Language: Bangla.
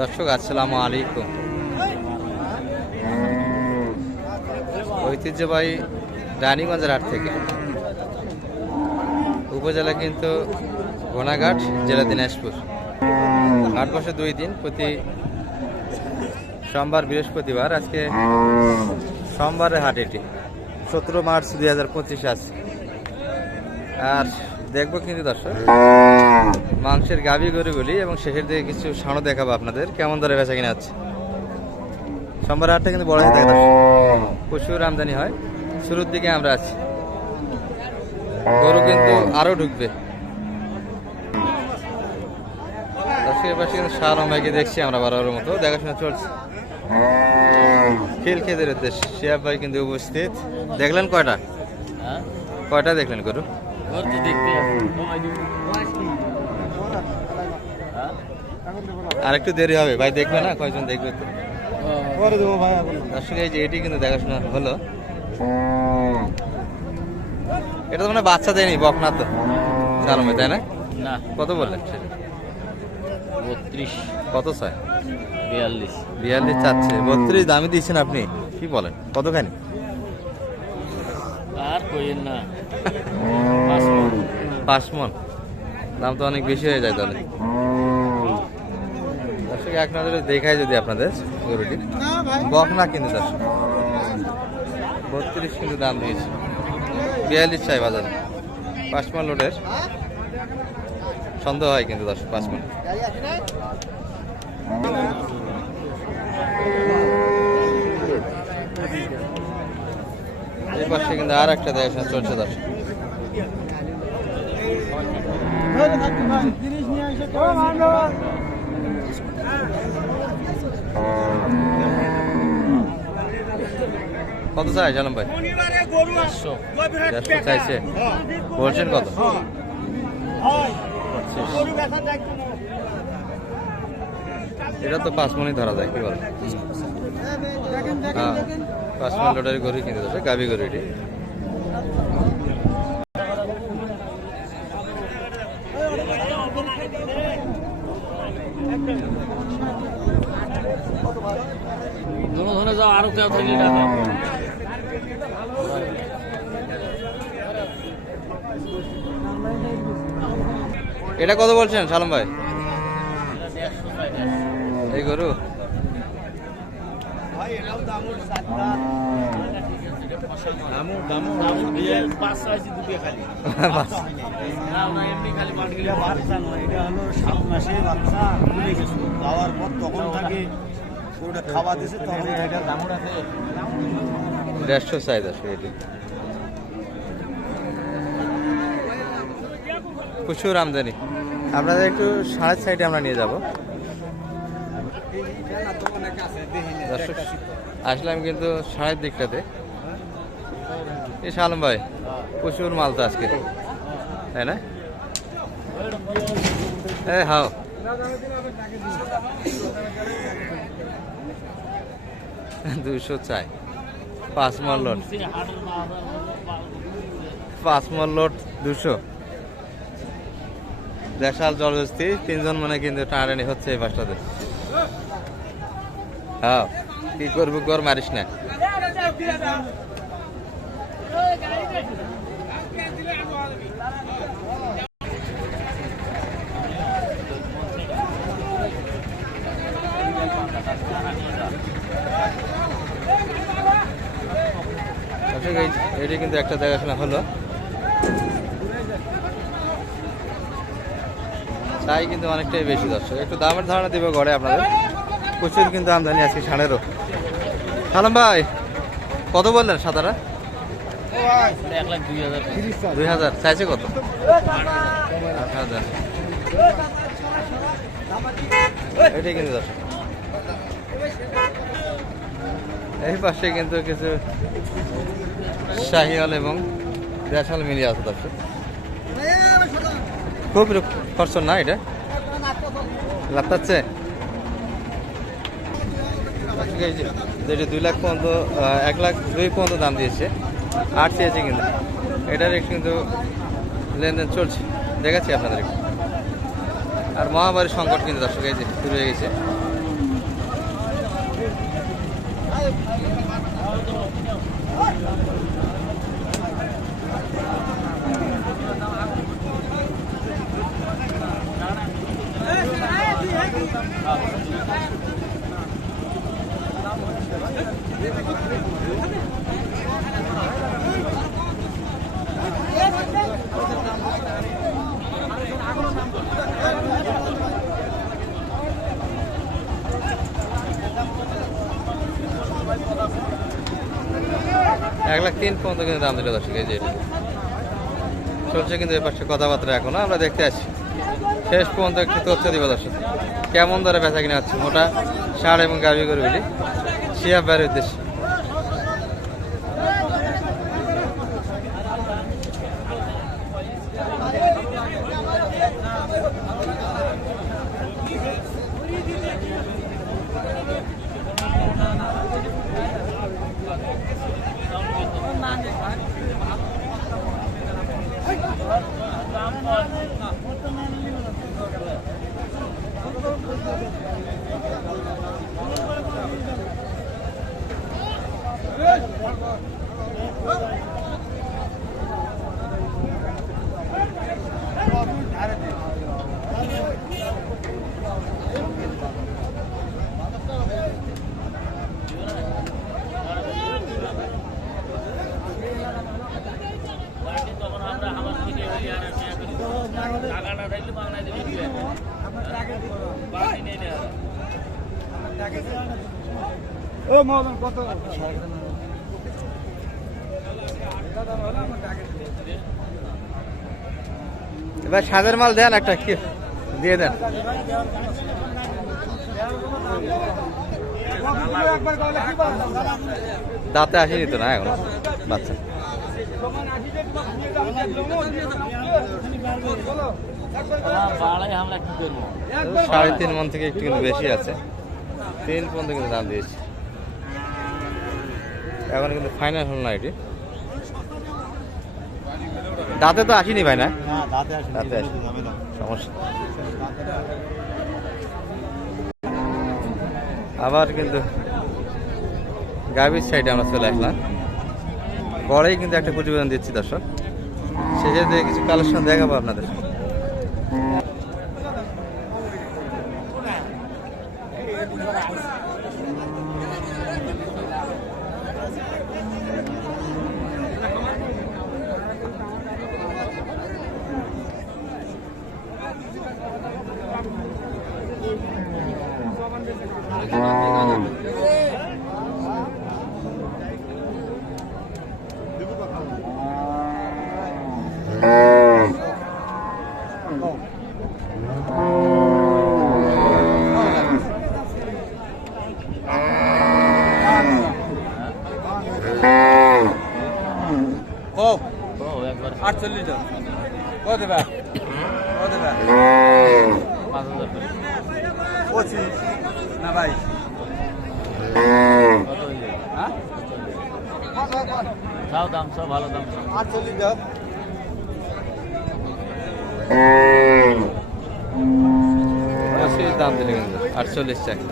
দর্শক আসসালামু আলাইকুম। ঐতিহ্যবাহী রানীগঞ্জের হাট থেকে উপজেলা কিন্তু ঘোনাঘাট, জেলা দিনাজপুর। হাট বসে 2 দিন, প্রতি সোমবার বৃহস্পতিবার। আজকে সোমবারের হাট, এটি 17 মার্চ 2025 আছে। আর দেখবো কিন্তু দর্শক মাংসের গাভী গরুগুলি, এবং শেষের দিকে কিছু সাণও দেখাবো আপনাদের কেমন দরে বেচা কিনা হচ্ছে। সোমবার হাটটা কিন্তু বড় হয়ে থাকে দর্শক, প্রচুর আমদানি হয়। শুরুর দিকে আমরা আছি, গরু কিন্তু আরো ঢুকবে। দর্শকের পাশে কিন্তু শাহ ভাইকে দেখছি আমরা বারবার মতো, দেখাশোনা চলছে খেল খেদের উদ্দেশ্যে। শিয়াব ভাই কিন্তু উপস্থিত। দেখলেন কয়টা দেখলেন গরু? আর একটু দেরি হবে ভাই, দেখবে না কয়জন দেখবে তো পরে দেবো ভাই। দর্শক এই যে এটি কিন্তু দেখাশোনা হলো। এটা তো মানে বাচ্চা দেয়নি, বকনা তো চালমে, তাই না? কত বললেন? 32। কত চাই? 42 চাচ্ছে। 32 দামই দিচ্ছেন আপনি, কি বলেন? কতখানি? আর কইেন না, 5 মণ। দাম তো অনেক বেশি হয়ে যায় তাহলে। দর্শক এক নজরে দেখাই যদি আপনাদের গরুটি, বকনা কিন্তু দর্শক 32 কিন্তু দাম দিয়েছে। 42 চাই বাজারে। 5 মণ লোডের সন্দেহ হয় কিন্তু দর্শক, 5 মণ। এই পাশে কিন্তু আর একটা দেখাশোনা চলছে দর্শক। কত চাই জানাম ভাই? 150 চাইছে। বলছেন কত? এটা তো 5 মণই ধরা যায়, কি বল? হ্যাঁ, 5 মণ লোডের গরু কিনতে যাচ্ছে, গাভী গরু এটি। আরো কেউ থাকলে এটা কত বলছেন সালাম ভাই এই গরু? খাওয়া দিছে তখন 150 চাই দর্শক এটি। প্রচুর আমদানি। আপনাদের একটু সাড়ে সাইডে আমরা নিয়ে যাব দর্শক। আসলাম কিন্তু সাড়ের দিকটাতে। এই সালাম ভাই, প্রচুর মাল তো আজকে, তাই না? এই হাও 200 চাই। 5 মণ লোড, 5 মণ লোড 200। দেশাল জলবস্তি 3 জন মানে কিন্তু টানাটানি হচ্ছে এই বাসটাতে। হ্যাঁ, কি করবো, কর মারিস না। এটি কিন্তু একটা দেখাশোনা হলো। তাই কিন্তু অনেকটাই বেশি দর্শক। একটু দামের ধারণা দিব গড়ে আপনাদের। প্রচুর কিন্তু আমদানি আজকে ষাঁড়েরও। সালাম ভাই, কত বললেন সাদারা? 2000 চাইছে। কত? 8000। এটাই কিন্তু দর্শক। এই পাশে কিন্তু কিছু শাহিওয়াল এবং দেশাল মিলিয়ে আছে দর্শক। খুব খরচ না, এটা লাফাচ্ছে। যেটা 2 লাখ পর্যন্ত, 1 লাখ 2 পর্যন্ত দাম দিয়েছে। 8 চেয়েছে কিন্তু। এটার কিন্তু লেনদেন চলছে, দেখাচ্ছি আপনাদের। আর মহামারীর সংকট কিন্তু দর্শক এই যে শুরু হয়ে গেছে। 1,03,000 পর্যন্ত কিন্তু দাম দিল দর্শক। এই যে এটা চলছে কিন্তু এর পাশে কথাবার্তা এখনো আমরা দেখতে আসি, শেষ পর্যন্ত একটু তথ্য দিব দর্শক কেমন দরে বেচা কিনা হচ্ছে মোটা ষাঁড় এবং গাভী গরু বলি শিয়া বাইরের উদ্দেশ্যে। এবার সাজের মাল দেন একটা কি দিয়ে দেন। দাঁতে আসেনি তো না এখন বাচ্চা। 3.5 মন থেকে একটু কিন্তু বেশি আছে, 3 পর্যন্ত কিন্তু দাম দিয়েছে। এখন কিন্তু ফাইনাল হল না এটি, দাঁতে তো আসেনি ভাই না, দাঁতে আসেনি সমস্যা। আবার কিন্তু গাভীর সাইডে আমরা চলে আসলাম, পরেই কিন্তু একটা প্রতিবেদন দিচ্ছি দর্শক, শেষে দিয়ে কিছু কালেকশন দেখাবো আপনাদের। একবার 48 কত দেবা, কত দেবা 5,000 করে 25 না ভাই, কত হইলে? হ্যাঁ চাও দাম চাও, ভালো দাম চাও। 48 দাও। দাম দিলে কিন্তু 48 টাকা।